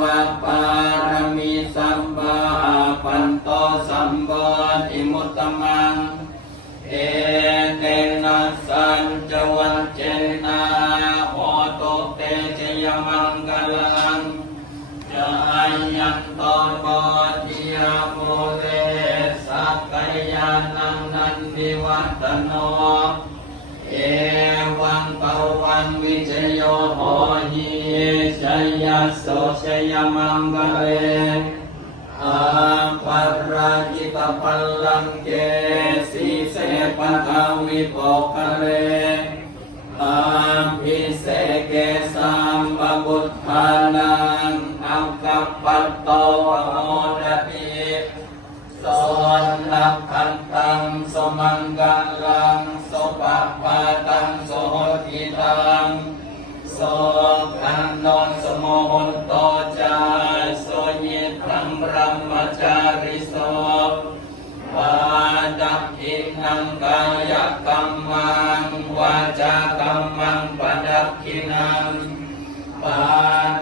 วะปารมีสัมปะปันโตสัมปติมุตตมัง เอเตนะสัจจวัจเจนะโหตุเตชยมังกลังจายันตโกติยาโมเลสักกายานังนันติวัตโนอ ปวันวิจโยโหหิชัยยัสโสชัยมังกะเลอาปาราจิตปัลลังเกสีเสปะทาวิปกเลอาภิเสเกสัมปบุตธานังอังกัปปัตโตโมดติสนนักขันตังสมังกัลังสปะปะตังส นนนสมโหนโตจาโสยิพรัมรัมมจาริโสปาดักขินังกายกรรมังวาจากรรมังปดักขินังปา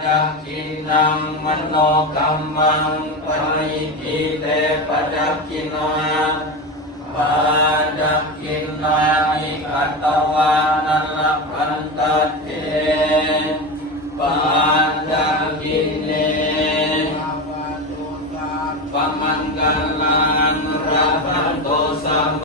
ดักขินังมโนกรรมังปริทิเตปดักขินาปา Bye.